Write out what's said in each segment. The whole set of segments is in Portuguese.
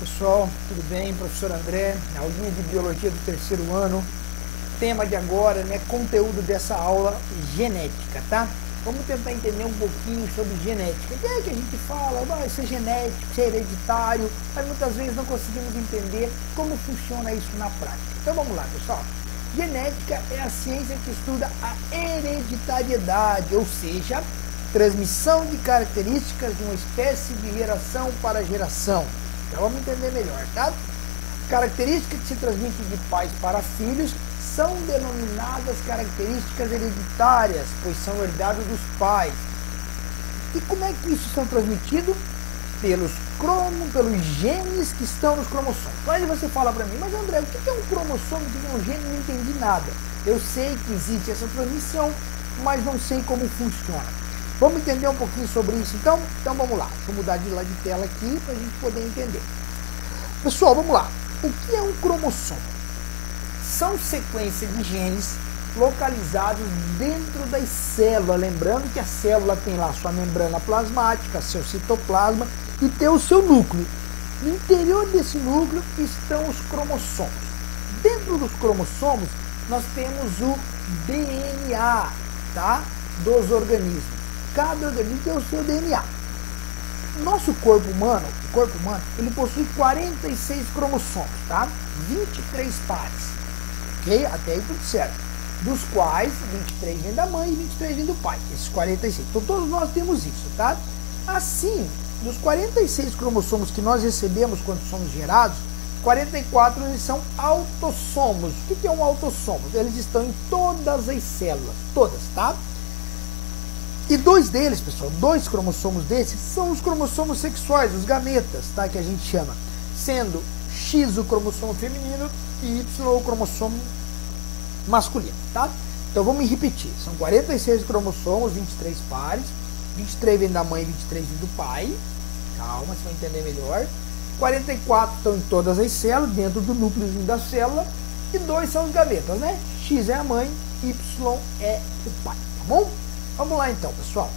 Pessoal, tudo bem? Professor André, aulinha de biologia do terceiro ano. Tema de agora, né? Conteúdo dessa aula, genética, tá? Vamos tentar entender um pouquinho sobre genética. O que é que a gente fala? Isso é genético, isso é hereditário, mas muitas vezes não conseguimos entender como funciona isso na prática. Então vamos lá, pessoal. Genética é a ciência que estuda a hereditariedade, ou seja, transmissão de características de uma espécie de geração para geração. Então vamos entender melhor, tá? Características que se transmitem de pais para filhos são denominadas características hereditárias, pois são herdadas dos pais. E como é que isso são transmitidos? Pelos genes que estão nos cromossomos. Aí você fala para mim, mas André, o que é um cromossomo, o que é um gene? Não entendi nada. Eu sei que existe essa transmissão, mas não sei como funciona. Vamos entender um pouquinho sobre isso então? Então vamos lá. Deixa eu mudar de lá de tela aqui para a gente poder entender. Pessoal, vamos lá. O que é um cromossomo? São sequências de genes localizados dentro das células. Lembrando que a célula tem lá sua membrana plasmática, seu citoplasma e tem o seu núcleo. No interior desse núcleo estão os cromossomos. Dentro dos cromossomos nós temos o DNA, tá? Dos organismos. Cada organismo tem o seu DNA. Nosso corpo humano, ele possui 46 cromossomos, tá? 23 pares. Ok? Até aí tudo certo. Dos quais 23 vem da mãe e 23 vem do pai. Esses 46. Então todos nós temos isso, tá? Assim, dos 46 cromossomos que nós recebemos quando somos gerados, 44 eles são autossomos. O que é um autossomo? Eles estão em todas as células, todas, tá? E dois deles, pessoal, dois cromossomos desses são os cromossomos sexuais, os gametas, tá? Que a gente chama, sendo X o cromossomo feminino e Y o cromossomo masculino, tá? Então vamos repetir, são 46 cromossomos, 23 pares, 23 vem da mãe e 23 vem do pai, calma, você vai entender melhor. 44 estão em todas as células, dentro do núcleozinho da célula, e dois são os gametas, né? X é a mãe, Y é o pai, tá bom? Vamos lá então, pessoal.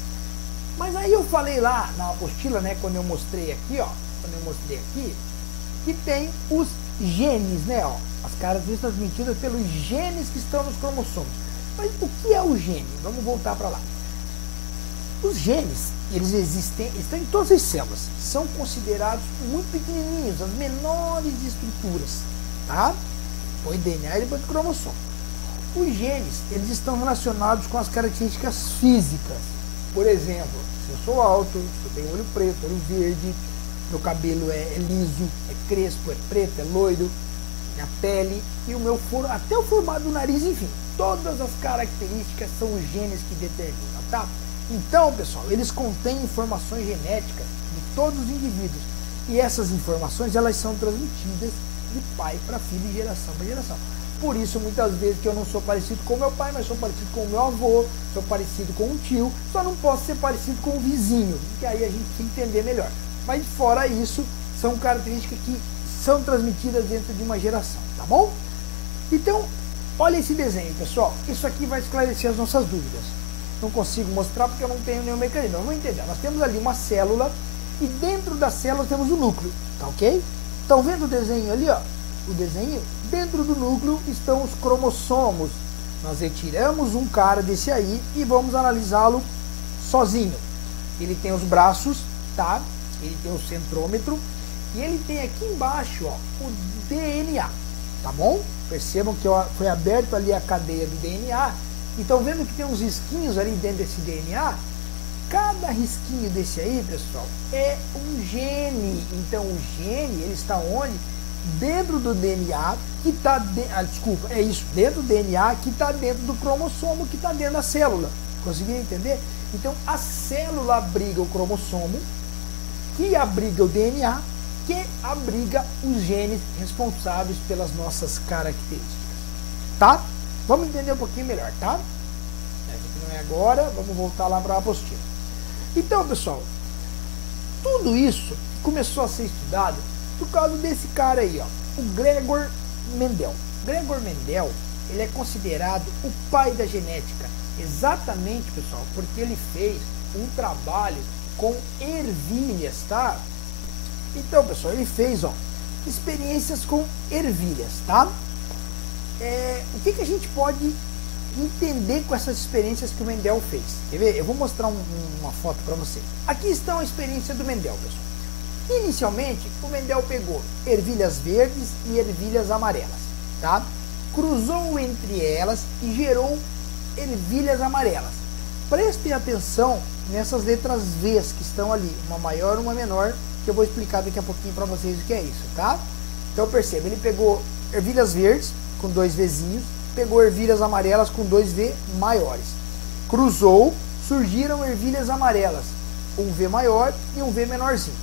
Mas aí eu falei lá na apostila, né, quando eu mostrei aqui, ó, que tem os genes, né, ó, as características transmitidas pelos genes que estão nos cromossomos. Mas o que é o gene? Vamos voltar para lá. Os genes, eles estão em todas as células, são considerados muito pequenininhos, as menores estruturas, tá? Põe DNA e depois do cromossomo. Os genes, eles estão relacionados com as características físicas. Por exemplo, se eu sou alto, se eu tenho olho preto, olho verde, meu cabelo é liso, é crespo, é preto, é loiro, minha pele e o meu até o formato do nariz, enfim, todas as características são os genes que determinam, tá? Então, pessoal, eles contêm informações genéticas de todos os indivíduos e essas informações, elas são transmitidas de pai para filho, de geração para geração. Por isso, muitas vezes, que eu não sou parecido com meu pai, mas sou parecido com o meu avô, sou parecido com um tio, só não posso ser parecido com o vizinho, que aí a gente tem que entender melhor. Mas fora isso, são características que são transmitidas dentro de uma geração, tá bom? Então, olha esse desenho, pessoal. Isso aqui vai esclarecer as nossas dúvidas. Não consigo mostrar porque eu não tenho nenhum mecanismo. Vamos entender. Nós temos ali uma célula e dentro da célula temos o núcleo, tá ok? Estão vendo o desenho ali, ó? O desenho, dentro do núcleo estão os cromossomos. Nós retiramos um cara desse aí e vamos analisá-lo sozinho. Ele tem os braços, tá? Ele tem o centrômetro e ele tem aqui embaixo, ó, o DNA, tá bom? Percebam que ó, foi aberto ali a cadeia do DNA. E estão vendo que tem uns risquinhos ali dentro desse DNA? Cada risquinho desse aí, pessoal, é um gene. Então o gene, ele está onde? Dentro do DNA que está dentro do DNA que está dentro do cromossomo que está dentro da célula. Conseguiram entender? Então a célula abriga o cromossomo, que abriga o DNA, que abriga os genes responsáveis pelas nossas características. Tá? Vamos entender um pouquinho melhor, tá? Essa aqui não é agora, vamos voltar lá para a apostila. Então, pessoal, tudo isso começou a ser estudado por causa desse cara aí, ó, o Gregor Mendel. Gregor Mendel, ele é considerado o pai da genética, exatamente, pessoal, porque ele fez um trabalho com ervilhas, tá? Então, pessoal, ele fez, ó, experiências com ervilhas, tá? O que a gente pode entender com essas experiências que o Mendel fez? Quer ver? Eu vou mostrar uma foto para você. Aqui está a experiência do Mendel, pessoal. Inicialmente, o Mendel pegou ervilhas verdes e ervilhas amarelas, tá? Cruzou entre elas e gerou ervilhas amarelas. Prestem atenção nessas letras V's que estão ali, uma maior e uma menor, que eu vou explicar daqui a pouquinho para vocês o que é isso, tá? Então perceba, ele pegou ervilhas verdes com 2 Vzinhos, pegou ervilhas amarelas com 2 V maiores. Cruzou, surgiram ervilhas amarelas, um V maior e um V menorzinho.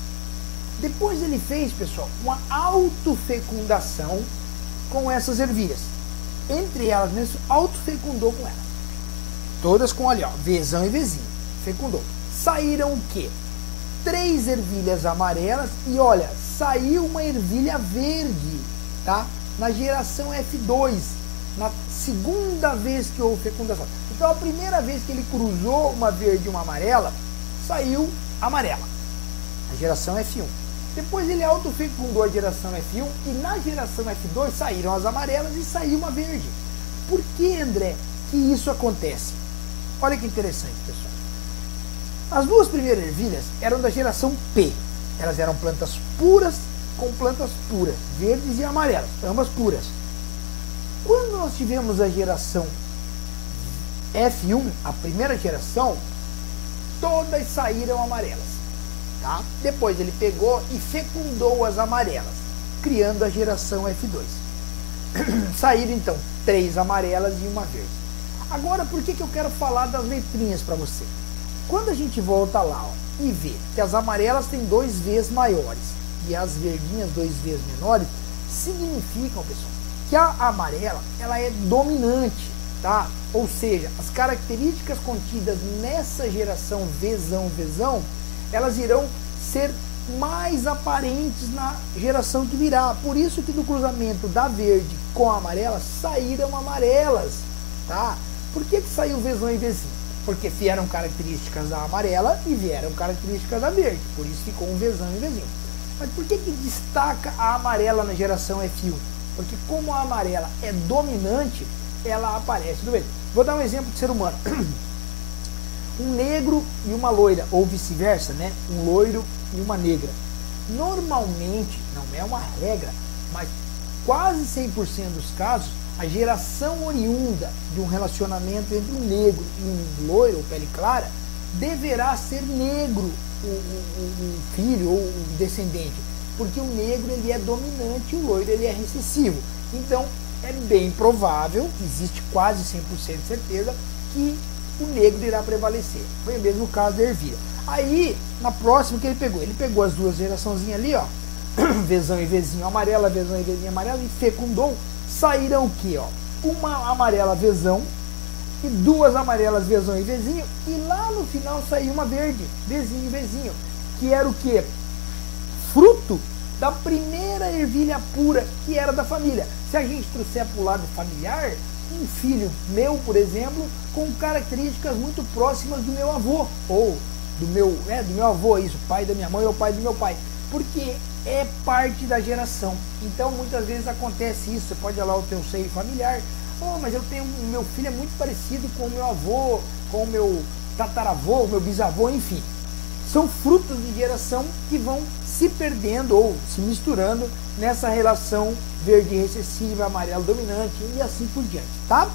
Depois ele fez, pessoal, uma autofecundação com essas ervilhas. Entre elas mesmo, autofecundou com elas. Todas com ali, ó, Vzão e Vzinho. Fecundou. Saíram o quê? 3 ervilhas amarelas e olha, saiu uma ervilha verde, tá? Na geração F2, na segunda vez que houve fecundação. Então a primeira vez que ele cruzou uma verde e uma amarela, saiu amarela. A geração F1. Depois ele autofecundou a geração F1 e na geração F2 saíram as amarelas e saiu uma verde. Por que, André, que isso acontece? Olha que interessante, pessoal. As duas primeiras ervilhas eram da geração P. Elas eram plantas puras com plantas puras, verdes e amarelas, ambas puras. Quando nós tivemos a geração F1, a primeira geração, todas saíram amarelas. Tá? Depois ele pegou e fecundou as amarelas, criando a geração F2. Saíram então 3 amarelas e uma verde. Agora, por que eu quero falar das letrinhas para você? Quando a gente volta lá, ó, e vê que as amarelas têm 2 Vs maiores e as verdinhas 2 Vs menores, significam, pessoal, que a amarela ela é dominante, tá? Ou seja, as características contidas nessa geração Vzão, elas irão ser mais aparentes na geração que virá. Por isso que do cruzamento da verde com a amarela saíram amarelas, tá? Por que saiu Vzão e Vzinho? Porque vieram características da amarela e vieram características da verde. Por isso ficou um Vzão e Vzinho. Mas por que destaca a amarela na geração F1? Porque como a amarela é dominante, ela aparece do verde. Vou dar um exemplo de ser humano. Um negro e uma loira, ou vice-versa, né? Um loiro e uma negra. Normalmente, não é uma regra, mas quase 100% dos casos, a geração oriunda de um relacionamento entre um negro e um loiro, ou pele clara, deverá ser negro o filho ou o descendente, porque o negro ele é dominante e o loiro ele é recessivo. Então, é bem provável, existe quase 100% de certeza, que o negro irá prevalecer. Foi o mesmo caso da ervilha. Aí, na próxima que ele pegou as duas geraçãozinhas ali, ó, Vzão e Vzinho amarela, Vzão e Vzinho amarela, e fecundou, saíram o que, ó? Uma amarela Vzão e 2 amarelas Vzão e Vzinho, e lá no final saiu uma verde, Vzinho e Vzinho, que era o que? Fruto da primeira ervilha pura que era da família. Se a gente trouxer para o lado familiar, um filho meu, por exemplo, com características muito próximas do meu avô, ou do meu avô, isso, pai da minha mãe ou pai do meu pai, porque é parte da geração. Então muitas vezes acontece isso, você pode olhar o teu seio familiar, mas meu filho é muito parecido com o meu avô, com o meu tataravô, o meu bisavô, enfim. São frutos de geração que vão se perdendo ou se misturando nessa relação verde recessiva, amarelo dominante e assim por diante, tá?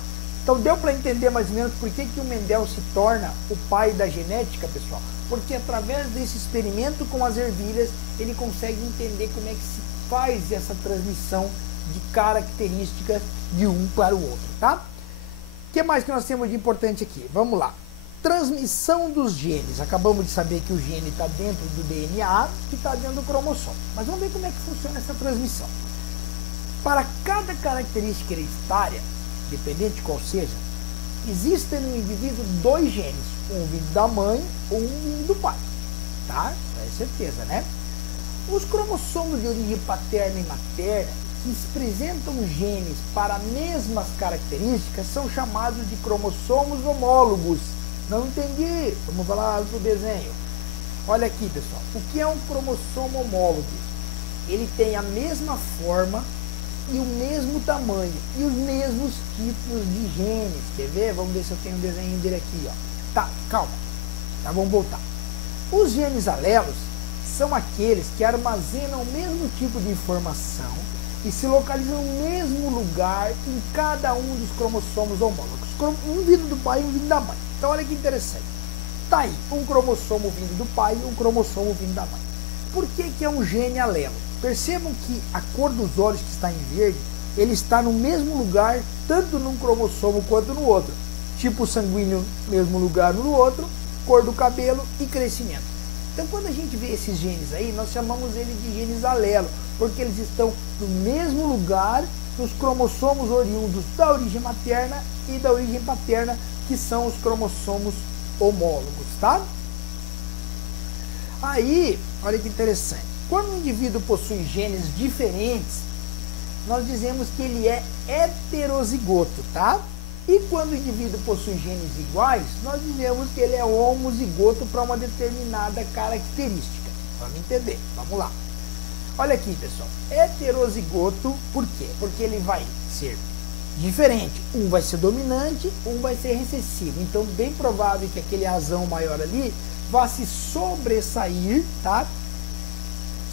Então deu para entender mais ou menos por que o Mendel se torna o pai da genética, pessoal? Porque através desse experimento com as ervilhas, ele consegue entender como é que se faz essa transmissão de características de um para o outro, tá? O que mais que nós temos de importante aqui? Vamos lá. Transmissão dos genes. Acabamos de saber que o gene está dentro do DNA, que está dentro do cromossomo. Mas vamos ver como é que funciona essa transmissão. Para cada característica hereditária, independente de qual seja, existem no indivíduo 2 genes, um vindo da mãe ou um vindo do pai, tá? É certeza, né? Os cromossomos de origem paterna e materna, que apresentam genes para as mesmas características, são chamados de cromossomos homólogos. Não entendi? Vamos falar do desenho. Olha aqui, pessoal. O que é um cromossomo homólogo? ele tem a mesma forma e o mesmo tamanho e os mesmos tipos de genes. Quer ver? Vamos ver se eu tenho um desenho dele aqui, ó. Tá, calma. Tá, vamos voltar. Os genes alelos são aqueles que armazenam o mesmo tipo de informação e se localizam no mesmo lugar em cada um dos cromossomos homólogos. Um vindo do pai e um vindo da mãe. Então olha que interessante. Tá aí, um cromossomo vindo do pai e um cromossomo vindo da mãe. Por que é um gene alelo? Percebam que a cor dos olhos que está em verde, ele está no mesmo lugar, tanto num cromossomo quanto no outro. Tipo sanguíneo, mesmo lugar no outro, cor do cabelo e crescimento. Então quando a gente vê esses genes aí, nós chamamos eles de genes alelo, porque eles estão no mesmo lugar nos cromossomos oriundos da origem materna e da origem paterna, que são os cromossomos homólogos, tá? Aí, olha que interessante. Quando um indivíduo possui genes diferentes, nós dizemos que ele é heterozigoto, tá? E quando o indivíduo possui genes iguais, nós dizemos que ele é homozigoto para uma determinada característica. Vamos entender, vamos lá. Olha aqui, pessoal. Heterozigoto, por quê? Porque ele vai ser diferente. Um vai ser dominante, um vai ser recessivo. Então, bem provável que aquele azão maior ali vá se sobressair, tá?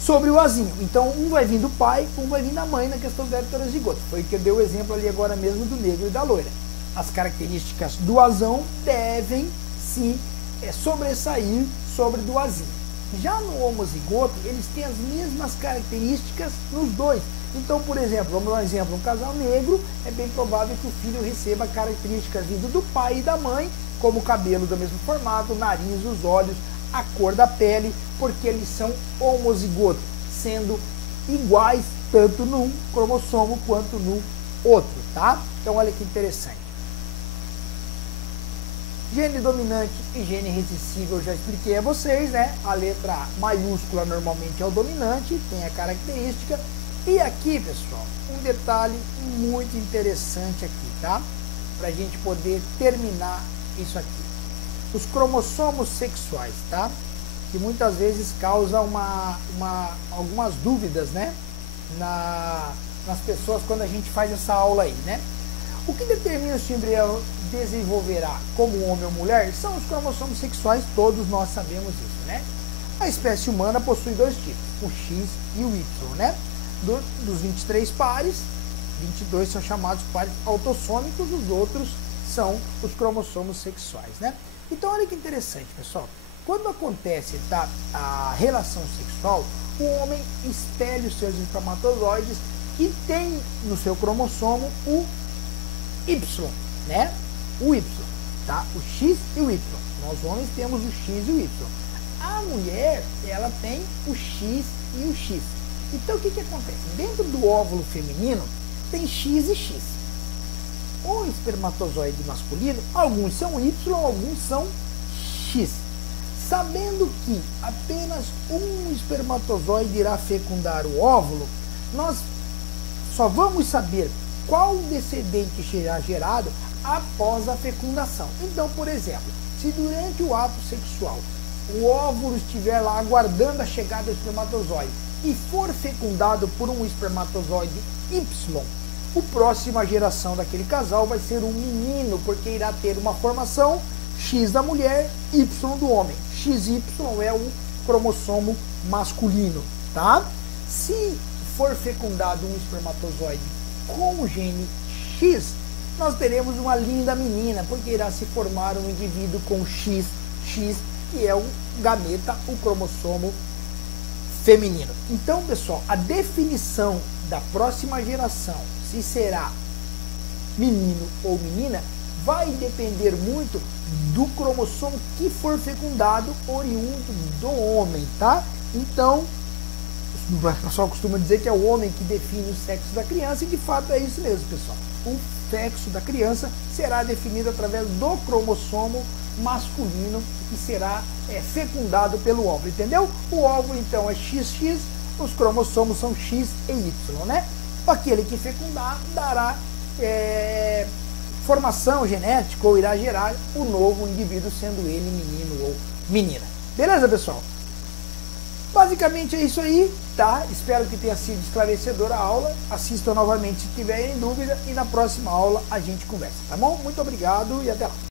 Sobre o azinho. Então, um vai vir do pai, um vai vir da mãe na questão do heterozigoto. Foi o que eu dei o exemplo ali agora mesmo do negro e da loira. As características do azão devem se sobressair sobre do azinho. Já no homozigoto, eles têm as mesmas características nos dois. Então, por exemplo, vamos dar um exemplo, um casal negro, é bem provável que o filho receba características vindo do pai e da mãe, como o cabelo do mesmo formato, o nariz, os olhos, a cor da pele, porque eles são homozigotos, sendo iguais tanto num cromossomo quanto no outro, tá? Então, olha que interessante. Gene dominante e gene recessivo eu já expliquei a vocês, né? A letra A maiúscula normalmente é o dominante, tem a característica. E aqui, pessoal, um detalhe muito interessante aqui, tá? Para a gente poder terminar isso aqui. Os cromossomos sexuais, tá? Que muitas vezes causam algumas dúvidas, né? Nas pessoas quando a gente faz essa aula aí, né? O que determina se o embrião desenvolverá como homem ou mulher são os cromossomos sexuais, todos nós sabemos isso, né? A espécie humana possui dois tipos, o X e o Y, né? Dos 23 pares, 22 são chamados pares autossômicos, os outros são os cromossomos sexuais, né? Então olha que interessante, pessoal. Quando acontece, tá, a relação sexual, o homem expele os seus espermatozoides que tem no seu cromossomo o Y, né? O Y, tá? O X e o Y. Nós homens temos o X e o Y. A mulher, ela tem o X e o X. Então, o que acontece? Dentro do óvulo feminino, tem X e X. O espermatozoide masculino, alguns são Y, alguns são X. Sabendo que apenas um espermatozoide irá fecundar o óvulo, nós só vamos saber qual descendente será gerado após a fecundação. Então, por exemplo, se durante o ato sexual o óvulo estiver lá aguardando a chegada do espermatozoide e for fecundado por um espermatozoide Y, a próxima geração daquele casal vai ser um menino, porque irá ter uma formação X da mulher, Y do homem. XY é o cromossomo masculino, tá? Se for fecundado um espermatozoide com o gene X, nós teremos uma linda menina, porque irá se formar um indivíduo com XX, que é o gameta, o cromossomo feminino. Então, pessoal, a definição da próxima geração, se será menino ou menina, vai depender muito do cromossomo que for fecundado oriundo do homem, tá? Então, o pessoal costuma dizer que é o homem que define o sexo da criança, e de fato é isso mesmo, pessoal. O sexo da criança será definido através do cromossomo masculino que será fecundado pelo óvulo, entendeu? O óvulo então é XX, os cromossomos são X e Y, né? Aquele que fecundar dará formação genética ou irá gerar o novo indivíduo, sendo ele menino ou menina. Beleza, pessoal? Basicamente é isso aí, tá? Espero que tenha sido esclarecedora a aula. Assistam novamente se tiverem dúvida e na próxima aula a gente conversa, tá bom? Muito obrigado e até lá.